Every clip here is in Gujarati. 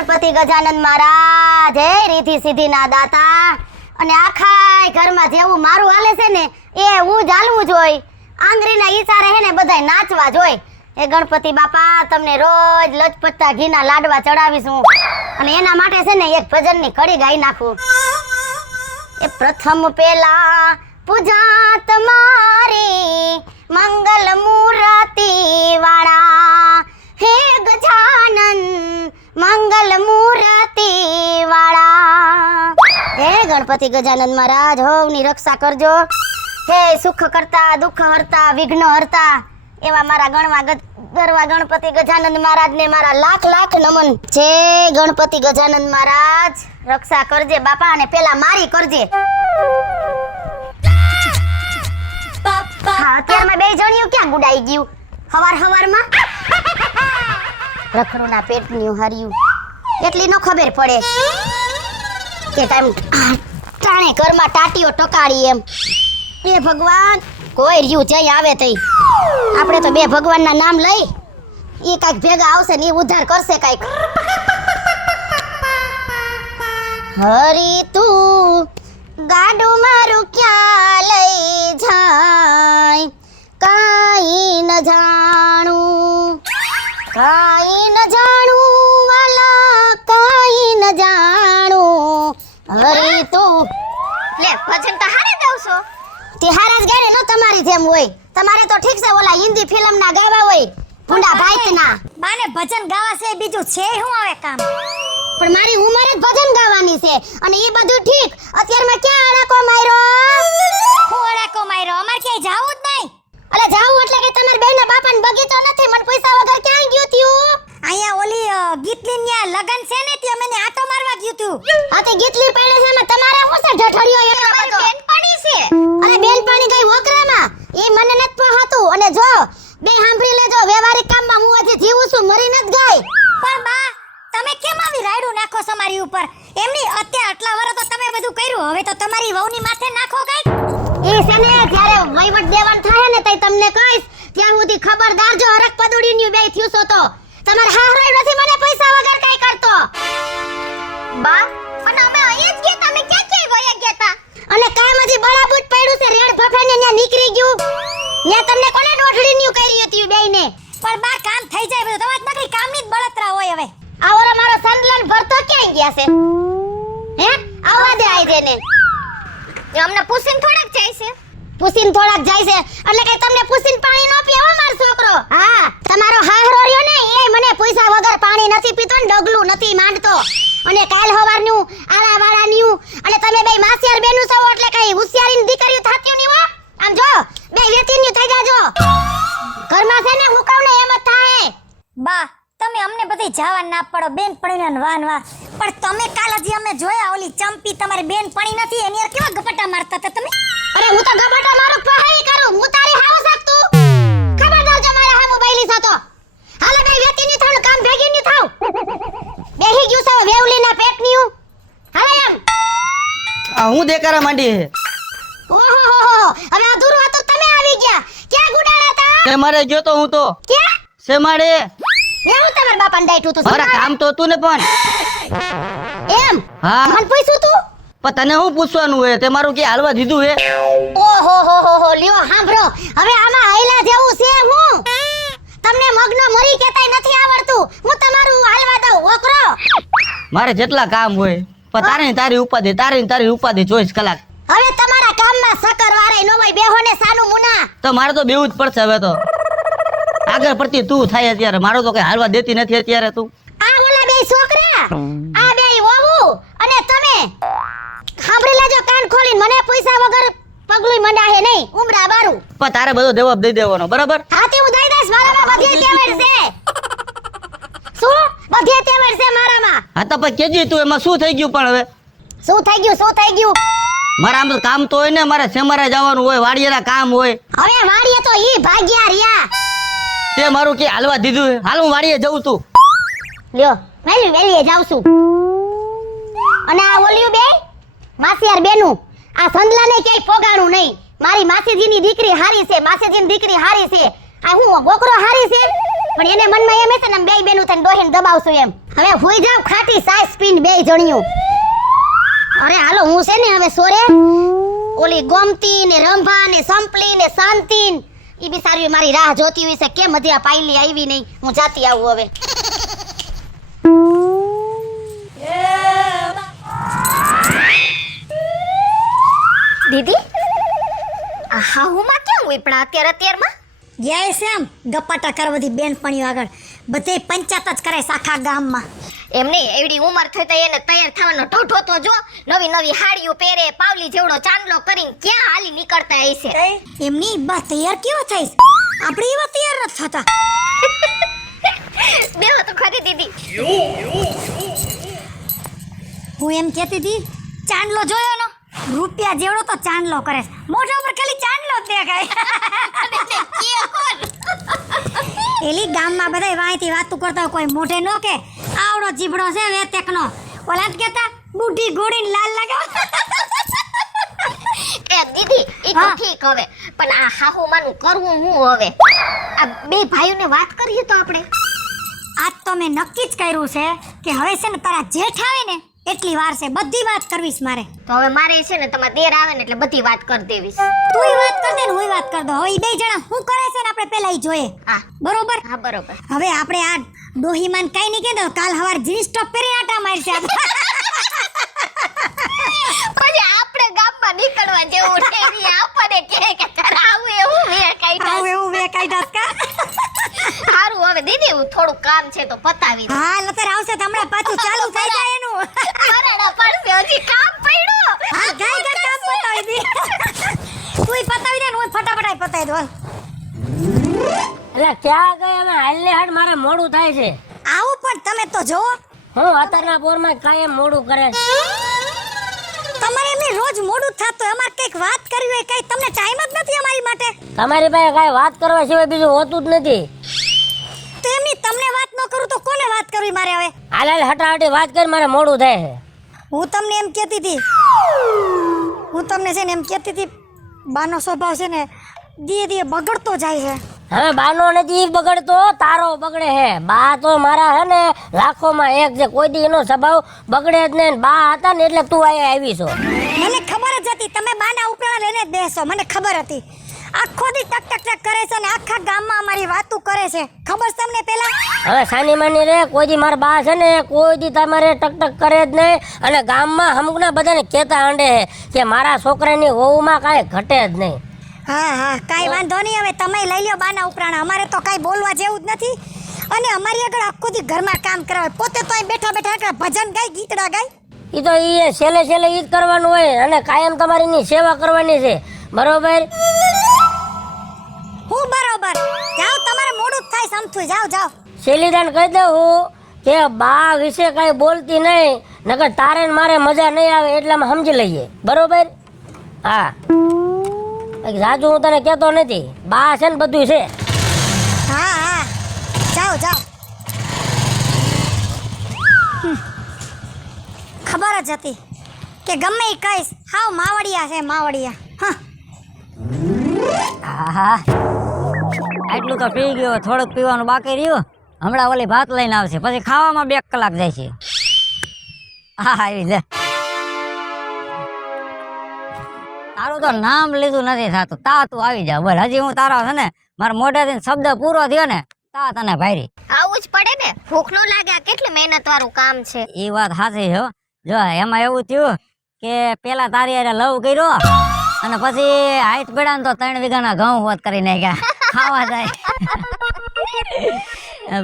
ગણપતિ ગજાનંદ મહારાજ હે રીતિ સિદ્ધિ ના દાતા અને આખા ઘરમાં જેવું મારું હાલે છે ને એ હું જ હાલવું જોઈ આંગળીના ઈશારે હે ને બધાય નાચવા જોઈ એ ગણપતિ બાપા તમને રોજ લચપચતા ઘીના લાડવા ચડાવીશું અને એના માટે છે ને એક ભજનની કડી ગાઈ નાખું એ પ્રથમ પેલા પૂજા તમારી મંગલ મૂર્તિ વાળા હે ગજાનન મંગલ મૂર્તિ વાળા હે ગણપતિ ગજાનન મહારાજ હોવની રક્ષા કરજો હે સુખ કરતા દુઃખ હરતા વિઘ્ન હરતા એવા મારા ગરવા ગણપતિ ગજાનંદ મહારાજ ને મારા લાખ લાખ નમન જય ગણપતિ ગજાનંદ મહારાજ રક્ષા કરજે બાપા અને પેલા મારી કરજે હા અત્યારમાં બે જણિયું ક્યાં ગુડાઈ ગયું હવારમાં રખડુના પેટનું હાર્યું એટલી નો ખબર પડે કે ટાઈમ ટાણે ઘરમાં ટાટીઓ ટકાડી એમ એ ભગવાન કોઈ રહ્યું જઈ આવે તઈ આપણે તો બે ભગવાનના નામ લઈ ઈ કાઈક ભેગા આવશે ને ઈ ઉદ્ધાર કરશે કાઈક હરી તું ગાડું મારું ક્યાં લઈ જાય કાઈ ન જાણું વાલા કાઈ ન જાણું હરી તું લે ભજન તો હારે દઉં છો તે હારા જ ગાડે નો તમારી જેમ હોય તમારે તો ઠીક છે ઓલા હિન્દી ફિલ્મ ના ગાવા હોય ભૂંડા ભાઈત ના બાને ભજન ગાવા છે બીજું છે હું આવે કામ પણ મારી ઉંમર જ ભજન ગાવાની છે અને એ બધું ઠીક અત્યારમાં ક્યાં અડાકો માર્યો અમાર ક્યાંય જાવું જ નહીં અલે જાવું એટલે કે તમાર બેયના બાપાને બગીચો નથી મને પૈસા વગર ક્યાં ગયું ત્યું અહીંયા ઓલી ગીતલીન્યા લગન છે ને તે મને આટો મારવા ગયું તું આ તે ગીતલી પડે છે એમાં તમારા હું છે ઢઠડિયો એટલો બધો બેનપણી છે અરે બેનપણી ગઈ વોકરામાં એ મને નત પહોતું અને જો બે સાંભળી લેજો વ્યવહારિક કામમાં હું આજે જીવું છું મરી નત ગઈ પણ બા તમે કેમ આવી રાયડું નાખો છો મારી ઉપર એમની અત્યારે આટલા વર્ષ તો તમે બધું કર્યું હવે તો તમારી વહુની માથે નાખો કઈ એ છે ને જ્યારે વહીવટ દેવાન થાય ને તઈ તમને કહીશ ત્યાં સુધી ખબરદાર જો હરક પદુડીની બે થયું છો તો તમાર હાહરાઈ નથી મને પૈસા વગર કઈ કરતો બા પણ અમે અહીં જ ગયા તમે ક્યાં વયા ગયા તા અને કામ હજી બળાબૂટ પડ્યું છે રેડ ફફેને ત્યાં નીકળી ગયું ત્યાં તમને કોને ડોઠડીન્યું કરી હતી બેયને પણ બા કામ થઈ જાય બધું તમાર નકરી કામની જ બળતરા હોય હવે આ ઓરો મારો સંદલન ભરતો ક્યાં ગયા છે હે આવવા દે આઈ જેને અમને પૂછીને થોડાક જાય છે એટલે કે તમને પૂછીને પાણી નો પીવો મારો છોકરો હા તમારો હાહરો રહ્યો ને એ મને પૈસા વગર પાણી નથી પીતો ને ડગલું નથી માંડતો અને કાલ હવારનું આળાવાળાનું અને તમે બે માસિયાર બેનું છો એટલે કઈ હોશિયારીની દીકરીઓ થાત્યું ની હો આમ જો બે વેતીન્યું થઈ જાજો ઘરમાં છે ને હું કહું ને એમ જ થાય બા તમે અમને બધી જવા ના પડો બેન પણીને વાન વા પણ તમે કાલ હજી અમે જોયા ઓલી ચંપી તમારી બેન પણી નથી એની યાર કેવા ગપટા મારતા હતા તમે અરે હું તો ગપટા મારું પહાઈ કરું હું તારી હાવ શકતું ખબરદાર જો મારા હામુ બાઈલી સાતો હાલે બે વેતીની થાવ કામ ભેગી ની થાવ બેહી ગયું છે વેવલીના પેટની હાલે એમ આ હું દેકારા માંડી હે ઓહો હવે અધૂરું હતું તમે આવી ગયા ક્યાં ગુડાડા તા તે મારે ગયો તો હું તો ક્યાં સે માડે એવું તમાર બાપાને ડાઈટું તો મારા કામ તો તું ને પણ એમ હા મન પૂછ્યું તું પણ તને હું પૂછવાનું હે તે મારું કે હાલવા દીધું હે ઓહો લ્યો સાંભળો હવે આમાં હાઈલા જેવું છે હું તમને મગનો મરી કેતાય નથી આવડતું હું તમારું હાલવા દઉં ઓકરો મારે જેટલા કામ હોય પણ તારી ઉપાધિ 24 કલાક હવે તમારા કામમાં સકર વારે નો હોય બેહો ને સાનું મુના તો મારે તો બેવું જ પડશે હવે તો આગળ પડતી તું થાય અત્યારે મારો તો કઈ હાલવા દેતી નથી અત્યારે તું આ ઓલા બે છોકરા આ બે વહુ અને તમે સાંભળી લેજો કાન ખોલીને મને પૈસા વગર પગલું મંડાહે નહીં ઉમરા બારું પણ તારે બધો જવાબ દઈ દેવાનો બરાબર હાથી હું દઈ દઈશ મારામાં બધે તેવડ છે શું બધે તેવડ છે મારામાં હા તો પછી કેજી તું એમાં શું થઈ ગયું પણ હવે શું થઈ ગયું મારા આમ તો કામ તો હોય ને મારે સેમારે જવાનું હોય વાડીએના કામ હોય હવે વાડીએ તો ઈ ભાગ્યા રહ્યા તે મારું કે હાલવા દીધું હે હાલ હું વાડીએ જઉં તું લ્યો વેલીએ જાઉં છું અને આ ઓલિયું બે માસિયાર બેનું આ સંદલાને ક્યાંય પોગાણું નહીં મારી માસીજીની દીકરી હારી છે આ હું ગોકરો હારી છે પણ એને મનમાં એમ હશે ને બે બેનું થઈને ડોહીને દબાવશું એમ. હવે હુઈ જાવ ખાટી સાઈસ પીન બે જણિયું. અરે હાલો હું છે ને હવે સોરે ઓલી ગોમતી ને રંભા ને સંપલી ને શાંતિ ઈ બિચારી મારી રાહ જોતી હોય છે કેમ હજી આ પાયલી આવી નહીં. હું જાતી આવું હવે. દીદી હા હું માં કેમ હોય પણ અત્યારમાં ગયા છે આમ ગપાટા કરવા બધી બેનપણીઓ આગળ બધે પંચાયત જ કરે છે આખા ગામમાં. એમને એવડી ઉંમર થઈ તો એને તૈયાર થવાનો ઢોઢો તો જો નવી નવી હાડીઓ પહેરે પાવલી જેવડો ચાંદલો કરીને ક્યાં હાલી નીકળતા હશે. એમની બા તૈયાર કેવો થઈશ આપણે એવા તૈયાર નથી થતા. બેહો તો ખરી દીદી. હું એમ કહેતી હતી ચાંદલો જોયો નો રૂપિયા જેવડો તો ચાંદલો કરે છે મોઢા ઉપર ખાલી ચાંદલો જ દેખાય. એલી ગામમાં બધાય વાંયથી વાતું કરતા હોય કોઈ મોઢે નો કે આવડો જીબડો છે વેતેકનો ઓલા જ કહેતા બુઢી ઘોડીને લાલ લગાવ. એ દીદી ઈ તો હા. ઠીક હવે પણ આ હાહુમાનું કરવું હું હવે. આ બે ભાઈઓને વાત કરીએ તો આપણે. આજ તો મેં નક્કી જ કર્યું છે કે હવે છે ને તારા જેઠ આવે ને એટલી વાર છે બધી વાત કરવીશ મારે. તો હવે મારે છે ને તમારા દેર આવે ને એટલે બધી વાત કરી દેવીશ. તુંય વાત કર દે ને હુંય વાત કર દો. હવે ઈ બે જણા શું કરે છે ને આપણે પહેલા ઈ જોઈએ. હા બરોબર. હા બરોબર. હવે આપણે આ ડોહીમાન કઈ નહીં કહેતો કાલ હવાર જીન્સ ટોપ પહેરી આટા મારશે. પછી આપણે ગામમાં નીકળવા જેવું છે ઈ આપણને કહે કે કરાવું એવું મે કાઈ આવ એવું વે કઈ દાસ કા. સારું હવે દીદી હું થોડું કામ છે તો પતાવી દઉં. હા લતર આવશે તો હમણાં પાછું ચાલુ થઈ જાય એનું. બરાડા પડશે હજી કામ પડ્યું. હા ગાય ગાય કામ પતાવી દે. તુંય પતાવી દે ને હું ફટાફટ પતાવી દઉં. એટલે ક્યાં ગયા અમે હાલને હાડ મારે મોડું થાય છે. આવું પણ તમે તો જોવો હું અત્યારના પોરમાં કાયમ મોડું કરે. તમારે એમની રોજ મોડું થતું હોય અમારે કંઈક વાત કરવી હોય કઈ તમને ટાઈમ જ નથી અમારી માટે. તમારી પાસે કાંઈ વાત કરવા સિવાય બીજું હોતું જ નથી. તો એમની તમને વાત ન કરું તો કોને વાત કરવી મારે હવે. હાલ હાલ હટાહટી વાત કરી મારે મોડું થાય છે. હું તમને એમ કહેતી હતી હું તમને છે ને એમ કહેતી હતી બાનો સ્વભાવ છે ને ધીરે ધીરે બગડતો જાય છે. હવે બાનો નથી બગડતો તારો બગડે હે. બા તો મારા હે ને લાખોમાં એક છે કોઈ દી એનો સ્વભાવ બગડે જ નહીં. બા હતા ને એટલે તું અહીંયા આવી છો. મને ખબર જ હતી તમે બાના ઉપરાણા લઈને જ બેસો. મને ખબર હતી આખો દી ટક ટક ટક કરે છે ને આખા ગામમાં અમારી વાતું કરે છે. ખબર છે તમને પેલા. હવે સાની માની રે કોઈ દી મારા બા છે ને કોઈ દી તમારે ટક ટક કરે જ નહીં. અને ગામમાં અમુકના બધાને કહેતા આંડે હે કે મારા છોકરાની વહુમાં કાંઈ ઘટે જ નહીં. હા હા કાંઈ વાંધો નહીં હવે તમે લઈ લ્યો બાના ઉપરાણા. અમારે તો કાંઈ બોલવા જેવું જ નથી. અને અમારી આગળ આખો દી ઘરમાં કામ કરાવે પોતે તો અહીં બેઠા બેઠા આગળ ભજન ગાય ગીતડા ગાય. એ તો એ છેલ્લે છેલ્લે ઈ જ કરવાનું હોય અને કાયમ તમારીની સેવા કરવાની છે બરોબર. હું બરોબર જાઓ તમારે મોડું જ થાય સમથું જાઓ જાઓ. શૈલીદાન કહી દઉં હું કે બા વિશે કાંઈ બોલતી નહીં નકર તારે ને મારે મજા નહીં આવે એટલામાં સમજી લઈએ બરોબર. હા જાજુ હું તને કહેતો નથી. બા છે ને બધું છે. હા હા જાઓ જાઓ. ખબર જ હતી કે ગમે એ કહીશ હાવ માવડિયા છે માવડિયા. હા હા આટલું તો પી ગયો થોડુંક પીવાનું બાકી રહ્યું. હમણાં ઓલી ભાત લઈને આવશે પછી ખાવામાં 2 કલાક જાય છે. હા આવી લે તારું તો નામ લીધું નથી થતું. તા તું આવી જા બોલ. હજી હું તારા છે ને મારા મોઢેથી શબ્દ પૂરો થયો ને તા તને ભાઈરી. આવું જ પડે ને ભૂખ નો લાગે આ કેટલી મહેનત વાળું કામ છે. એ વાત સાચી છે હો. જો એમાં એવું થયું કે પેલા તારી હારે લવ કર્યો અને પછી હાઈટ પડ્યા ને તો 3 વીઘાના ઘઉં હોત કરી નાખ્યા ખાવા જાય.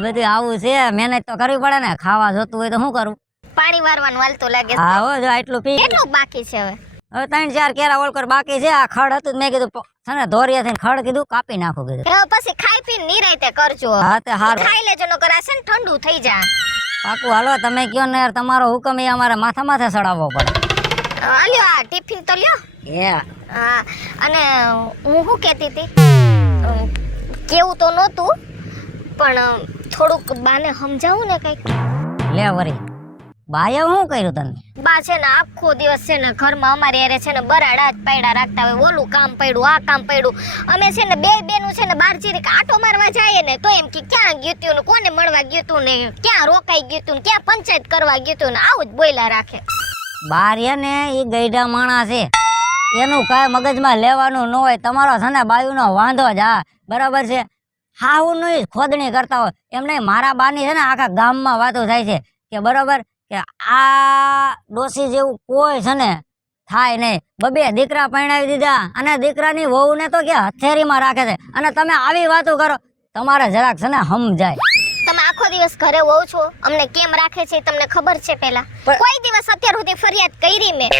બધું આવું છે મહેનત તો કરવી પડે ને. ખાવા જોતું હોય તો શું કરું. પાણી વારવાનું હાલતું લાગે છે. હા હો જો આટલું પી કેટલું બાકી છે હવે. હવે 3-4 કેરા ઓળકર બાકી છે. આ ખડ હતું મેં કીધું છે ને ધોરિયા થઈને ખડ કીધું કાપી નાખું કીધું. હવે પછી ખાઈ પીને નિરાંતે કરજો. હા તે હારું ખાઈ લેજો નકર આ છે ને ઠંડુ થઈ જા. પાકું હાલો તમે કયો ને યાર તમારો હુકમ એ અમારે માથા માથે ચડાવવો પડે. લ્યો આ ટિફિન તો લ્યો. હા અને હું શું કહેતી હતી કેવું તો નહોતું પણ થોડુંક બાને સમજાવું ને કંઈક. લે વરી બાએ શું કર્યું તને? બા છે ને આખો દિવસ છે ને ઘરમાં અમારે હારે છે ને બરાડા જ પાયડા રાખતા હોય, ઓલું કામ પડ્યું, આ કામ પડ્યું. અમે છે ને બે બેનું છે ને બાર જીરીક આટો મારવા જાય ને તો એમ કે ક્યાં ગયું તું ને કોને મળવા ગયું તું ને ક્યાં રોકાઈ ગયું તું ને ક્યાં પંચાયત કરવા ગયું તું ને આવું જ બોયલા રાખે. બાર ને ઈ ગઈઢા માણસ છે, એનું કાંઈ મગજમાં લેવાનું ન હોય. તમારો છે ને બાયુનો વાંધો જ હા બરાબર છે. હાવું નહીં ખોદણી કરતા હોય એમ નહીં. મારા બાની છે ને આખા ગામમાં વાતો થાય છે કે બરોબર કે આ ડોસી જેવું કોઈ છે ને થાય નહીં. બબે દીકરા પરણાવી દીધા અને દીકરાની વહુને તો કે હથેળીમાં રાખે છે અને તમે આવી વાતો કરો. તમારે જરાક છે ને સમજાય. તમે આખો દિવસ ઘરે હોવ છો, અમને કેમ રાખે છે તમને ખબર છે? પેલા કોઈ દિવસ અત્યાર સુધી ફરિયાદ કરી મેં?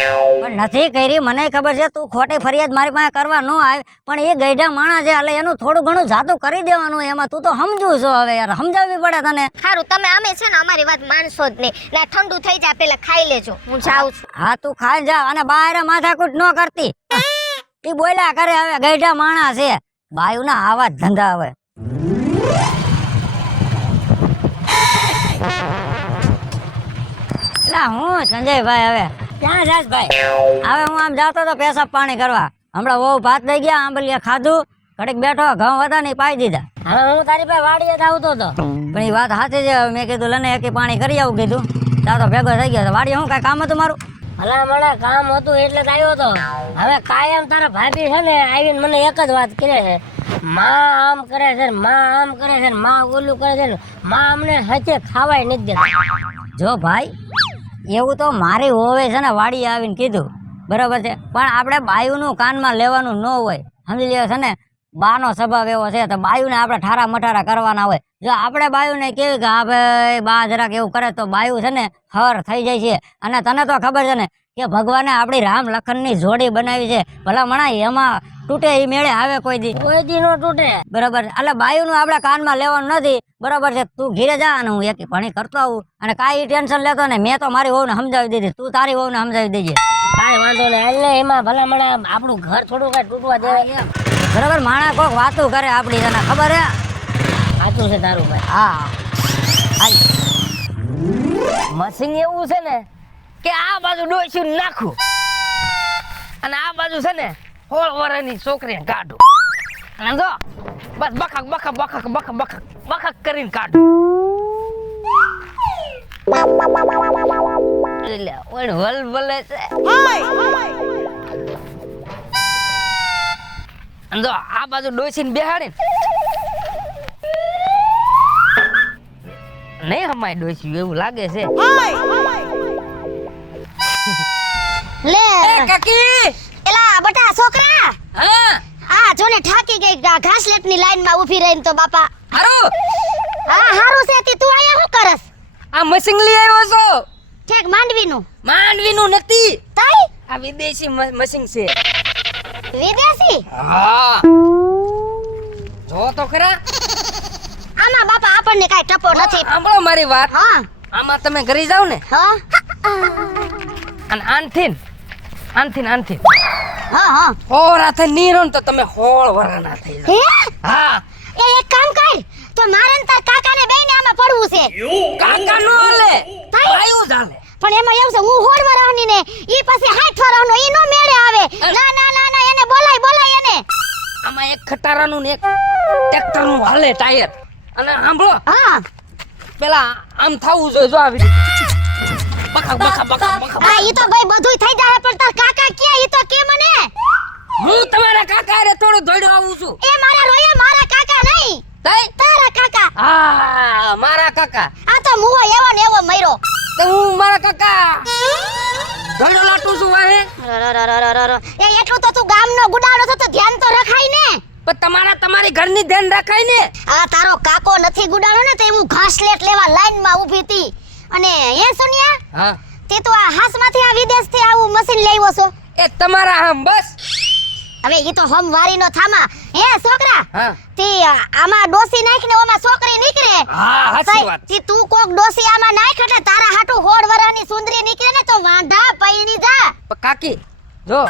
પણ નથી કરી, મને ખબર છે. તું ખોટી ફરિયાદ મારી પાસે કરવા ન આવે, પણ એ ગઈઢા માણસ છે એટલે એનું થોડું ઘણું જાતું કરી દેવાનું. એમાં તું તો સમજુ છો, હવે યાર સમજાવવી પડે તને. સારું તમે અમે છે ને અમારી વાત માનશો જ નહીં. ના ઠંડુ થઈ જાય પેલા ખાઈ લેજો, હું જાઉં છું. હા તું ખાઈ જા અને બહાર માથાકૂટ ન કરતી. ઈ બોલ્યા કરે હવે ગઈઢા માણસ છે. બાયુના આવા જ ધંધા હવે. હું સંજયભાઈ હવે ક્યાં જાસ ભાઈ? હવે હું આમ જાતો તો પેશાબ પાણી કરવા. હમણાં બહુ ભાત લઈ ગયા, આંબલિયા ખાધું, ઘડીક બેઠો, ઘઉં હતા ને પાઈ દીધા. હવે હું તારી પાસે વાડીએ જ આવતો હતો. પણ એ વાત સાચી છે. મેં કીધું લને એકી પાણી કરી આવું કીધું. ત્યાં તો ભેગો થઈ ગયો. વાડીએ શું કાંઈ કામ હતું મારું? ભલા મને કામ હતું એટલે જ આવ્યો હતો. હવે કાયમ તારા ભાભી છે ને આવીને મને એક જ વાત કરે છે, માં આમ કરે છે ને માં આમ કરે છે ને માં ઓલું કરે છે ને માં અમને હચે ખાવાય નથી દેતા. જો ભાઈ એવું તો મારી હોવે છે ને વાડીએ આવીને કીધું બરાબર છે, પણ આપણે બાયુનું કાનમાં લેવાનું ન હોય. સમજી લે છે ને, બાનો સ્વભાવ એવો છે તો બાયુને આપણે ઠારા મઠારા કરવાના હોય. જો આપણે બાયુને કેવી કે હા ભાઈ બા જરાક એવું કરે તો બાયુ છે ને હર થઈ જાય છે. અને તને તો ખબર છે ને કે ભગવાને આપણી રામ લખનની જોડી બનાવી છે. ભલા મણા એમાં તૂટે એ મેળે આવે કોઈ દી નો તૂટે બરાબર. એટલે બાયુનું આપણે કાનમાં લેવાનું નથી બરાબર છે. તું ઘીરે જા અને હું એક ભણી કરતો આવું અને કાંઈ ટેન્શન લેતો ને. મેં તો મારી વહુને સમજાવી દીધી, તું તારી વહુને સમજાવી દેજે. કાંઈ વાંધો નહીં. એટલે એમાં ભલા મને આપણું ઘર થોડું કાંઈ તૂટવા દે બરાબર. માણસ કોક વાતું કરે આપણી, તને ખબર હે? સાચું છે તારું ભાઈ. હા હાલ. મશીન એવું છે ને કે આ બાજુ ડોસ્યું નાખું અને આ બાજુ છે ને 16 વર્ષની છોકરીને કાઢું અને જો બસ બખક બખક બખક બખક બખક બખક કરીને કાઢું. એટલે ઓણ વલ વલે છે. અને જો આ બાજુ ડોસીને બેહાડીને નહીં હમાય ડોસ્યું એવું લાગે છે. લે કાકી એલા બટા છોકરા, હા આ જો ને ઠાકી ગઈ ઘાસલેટની લાઈનમાં ઊભી રહીને તો બાપા. હારું હા હારું છે. તી તું આયા શું કરસ? આ મશીન લઈ આવ્યો છો? ઠેક માંડવીનું? માંડવીનું નથી, તઈ આ વિદેશી મશીન છે. વિદેશી? હા જો તો ખરા. આમાં બાપા આપણને કાઈ ટપો નથી. સાંભળો મારી વાત. હા આમાં તમે ઘરે જાવ ને હા અને આનથી હા હા હોરા થઈ નીરો ને તો તમે 16 વર્ષના થઈ જાવ. હે હા એ એક કામ કર, તો મારે ને તાર કાકાને બેયને આમાં પડવું છે. કાકા નો હાલે, ભાઈઓ ચાલે. પણ એમાં એવું છે હું 16 વર્ષની ને ઈ પછી 60 વર્ષનો ઈ નો મેળે આવે. ના ના ના ના એને બોલાય એને. આમાં એક ખટારાનું ને એક ટ્રેક્ટરનું હાલે ટાયર. અને સાંભળો હા પેલા આમ થાવું જોઈએ. જો આવી રીતે બખક બખક બખક બખક. હા ઈ તો ભાઈ બધુંય થઈ જાય, પણ તાર કાકા ક્યાં ઈ તો કે મને. હું તમારા કાકા રે થોડો દોડ્યો આવું છું. એ મારા રોયા મારા કાકા નહીં, તઈ તારા કાકા. હા મારા કાકા. આ તો મુવો એવો ને એવો મર્યો. તો હું મારા કાકા દોડ્યો લાટું છું વાહે. એ એટલું તો તું ગામનો ગુડાડો છો તો ધ્યાન તો રખાય ને. પણ તમારી ઘરની ધ્યાન રાખાય ને. આ તારો કાકો નથી ગુડાડો ને તો એવું ઘાસલેટ લેવા લાઈનમાં ઊભી હતી. અને એ સુનિયા હા તે તો આ હાસમાંથી આ વિદેશથી આવું મશીન લઈ આવ્યો છો. એ તમારા આમ બસ. હવે ઈ તો હમ વારીનો થામા. હે છોકરા, હા તે આમાં ડોસી નાખને ઓમાં છોકરી નીકળે. હા સાચી વાત. તે તું કોક ડોસી આમાં નાખ એટલે તારા હાટુ 16 વર્ષની સુંદરી નીકળે ને તો વાંઢા પૈણી જા. પણ કાકી જો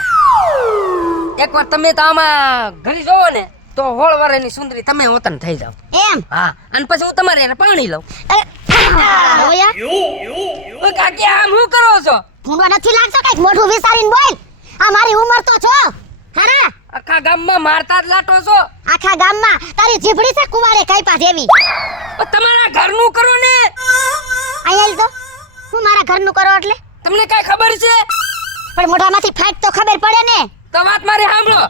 એકવાર તમે તો આમાં ઘરી જોવો ને તો 16 વર્ષની સુંદરી તમે વતન થઈ જાવ. એમ હા અને પછી હું તમારે એને પાણી લઉં. રોયા ઓય બાકી આમ શું કરો છો? ભૂંડો નથી લાગતો, કઈક મોઢું વિચારીને બોલ. આ મારી ઉંમર તો છો હારા. આખા ગામમાં મારતા જ લાટો છો. આખા ગામમાં તારી જીભડી છે કુવારે કાપ્યા જેવી. પણ તમારા ઘરનું કરો ને. અહીંયા તો હું મારા ઘરનું કરો એટલે તમને કઈ ખબર છે? પણ મોઢામાંથી ફાટ તો ખબર પડે ને. તો વાત મારી સાંભળો.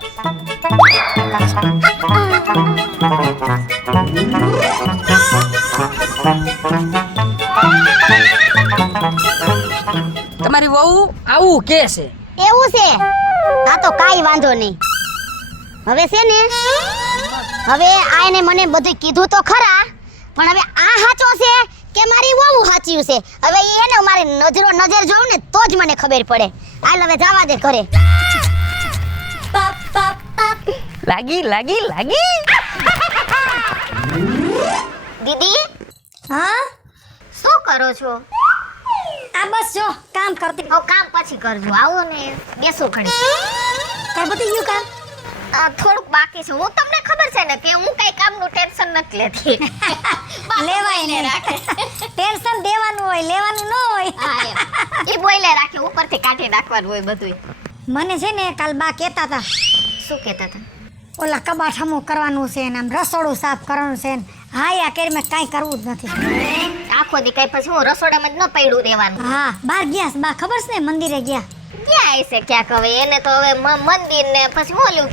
તમારી વહુ આવું કે છે. એવું છે? આ તો કાઈ વાંધો નહીં. હવે છે ને, હવે આને મને બધું કીધું તો ખરા, પણ હવે આ સાચો છે કે મારી વહુ સાચી છે, હવે એને મારી નજર જોઉં ને તો જ મને ખબર પડે. હાલ હવે જવા દે ઘરે. લાગી લાગી લાગી. દીદી હા શું કરો છો? આ બસ જો કામ કરતી. હવે કામ પછી કરજો. આવો ને બેસો ઘડી. કઈ બધી ગયું કામ? થોડુંક બાકી છે. હું તમને ખબર છે ને કે હું કઈ કામનું ટેન્શન નથી લેતી. લેવાય ને રાખે. ટેન્શન દેવાનું હોય, લેવાનું ન હોય. હા એમ. એ બોઈલે રાખે, ઉપરથી કાઢી નાખવાનું હોય બધું. મને છે ને કાલ બા કહેતા હતા શું કહેતા હતા? ઓલા કબાટ હમું કરવાનું છે ને આમ રસોડું સાફ કરવાનું છે ને હા યા કરી મેં કાંઈ કરવું જ નથી. આખો દી કઈ પછી હું રસોડામાં જ ન પડ્યું રહેવાનું. હા બહાર ગયા છે બા, ખબર છે ને મંદિરે ગયા. ક્યાં હશે ક્યાંક હવે એને તો હવે મંદિર ને પછી ઓલું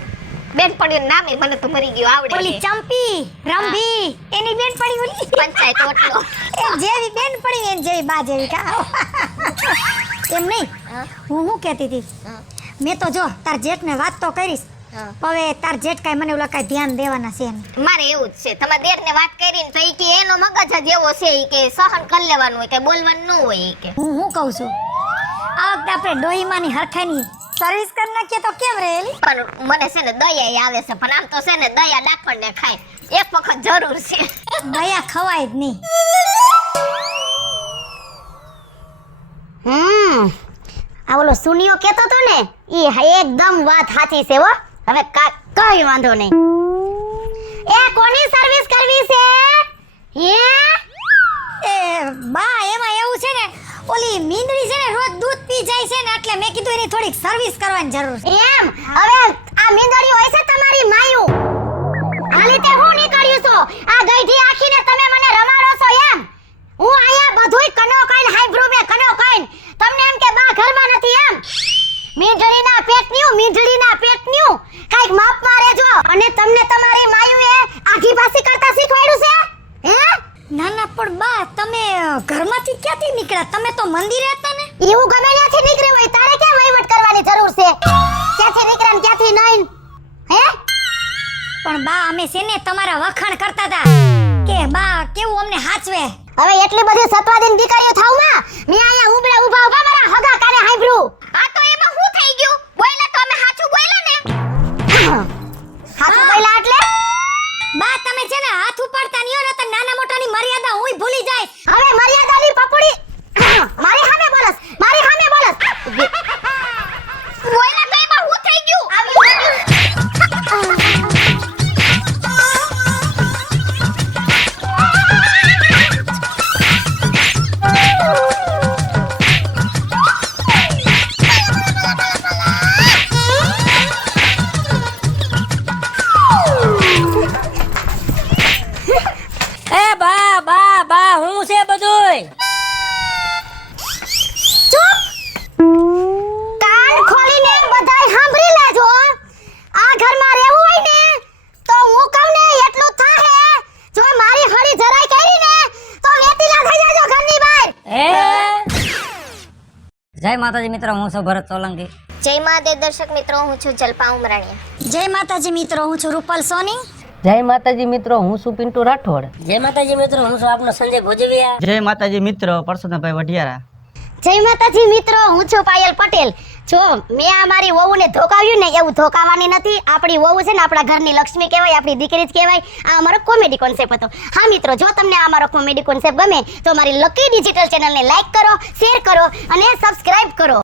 બેનપણીનું નામે મને તો મરી ગયું આવડે ઓલી છે. ચંપી રંભી એની બેન પડી ઓલી પંચાયત ઓટલો. એમ જેવી બેન પડી એમ જેવી બા જેવી કા એમ નહીં. હા. હું શું કહેતી હતી, મેં તો જો તાર જેઠને વાત તો કરીશ, હા. હવે તાર જેઠ કાંઈ મને ઓલા કાંઈ ધ્યાન દેવાના છે નહીં. મારે એવું જ છે. તમારા દેરને વાત કરીને તો ઈ કે એનો મગજ જ એવો છે ઈ કે સહન કરી લેવાનું હોય કે બોલવાનું ન હોય ઈ કે. હું શું કહું છું, આ વખતે આપણે ડોહીમાની હરખાઈની સર્વિસ કરી નાખીએ તો કેમ રહેલી? પણ મને છે ને દયા આવે છે, પણ આમ તો છે ને દયા ડાકણને ખાય એક વખત જરૂર છે. દયા ખવાય જ નહીં. આ ઓલો સુનિયો કહેતો તો ને, ઈ એકદમ વાત સાચી છે હો. હવે કઈ વાંધો નહીં. એ કોની સર્વિસ કરવી છે? હે એ બા એમાં એવું છે ને, ઓલી મીંદડી છે ને રોજ દૂધ પી જાય છે ને, એટલે મેં કીધું એની થોડીક સર્વિસ કરવાની જરૂર છે. એમ? હવે આ મીંદડી હોય છે તમારી માયું. હાલી તે હું નીકળ્યું છો? આ ગઈઢી આખીને તમે મને રમાડો છો એમ? હું આયા બધુંય કનો કઈન હાઈબ્રુ મે કનો કઈન. તમને એમ કે બા ઘરમાં નથી એમ? મીંદડીના પેટન્યું કાઈક માપમાં રહેજો. અને તમને તમારી માયુએ આઘી પાસી કરતા શીખવાડ્યું છે? હે? ના ના પણ બા તમે ઘરમાંથી ક્યાંથી નીકળ્યા? તમે તો મંદિરે હતા ને. એવું ગમે ત્યાંથી નીકળ્યું હોય તારે ક્યાં વહીવટ કરવાની જરૂર છે? ક્યાંથી નીકળ્યા ને ક્યાંથી નહીં? હે? પણ બા અમે છે ને તમારા વખાણ કરતા હતા કે બા કેવું અમને હાચવે. હવે એટલી બધી સત્વાદીન દીકરીઓ થાવમાં મે અહીંયા ઉભા ઉભા મારા હગા કાને હાંભળ્યું. આ તો એમાં શું થઈ ગયું? બોયલા તો અમે સાચું બોયલા ને. હાથું બોલ્યા એટલે? બા તમે છે ને હાથ ઉપાડતા નહીં હો, તો નાના મોટાની મર્યાદા હુંય ભૂલી જાય. હવે મર્યાદાની પપડી મારી સામે બોલસ. બોયલા તો એમાં શું થઈ ગયું? એ બા બા બા હું છે બધુંય. કાન ખોલીને બધાય સાંભળી લેજો. આ ઘરમાં રહેવું હોય ને તો હું કહું ને એટલું જ થાહે. જો મારી હળી જરાય કરી ને તો વેતીલા થઈ જાજો ઘરની બહાર. હે જય માતાજી મિત્રો, હું છું ભરત સોલંકી. જય મહાદેવ દર્શક મિત્રો, હું છું જલ્પા ઉમરાણીયા. જય માતાજી મિત્રો, હું છું રૂપલ સોની. જય માતાજી મિત્રો, હું છું પિન્ટુ રાઠોડ. જય માતાજી મિત્રો, હું છું આપનો સંજય ભોજવિયા. જય માતાજી મિત્રો, પરસોત્તમભાઈ વઢિયારા. જય માતાજી મિત્રો, હું છું પાયલ પટેલ. જો મેં આ મારી વહુને ધોકાવ્યું ને એવું ધોકાવાની નથી. આપણી વહુ છે ને આપણા ઘરની લક્ષ્મી કહેવાય, આપણી દીકરી જ કહેવાય. આ અમારો કોમેડી કોન્સેપ્ટ હતો. હા મિત્રો, જો તમને આ અમારો કોમેડી કોન્સેપ્ટ ગમે તો મારી લકી ડિજિટલ ચેનલને લાઈક કરો, શેર કરો અને સબસ્ક્રાઇબ કરો.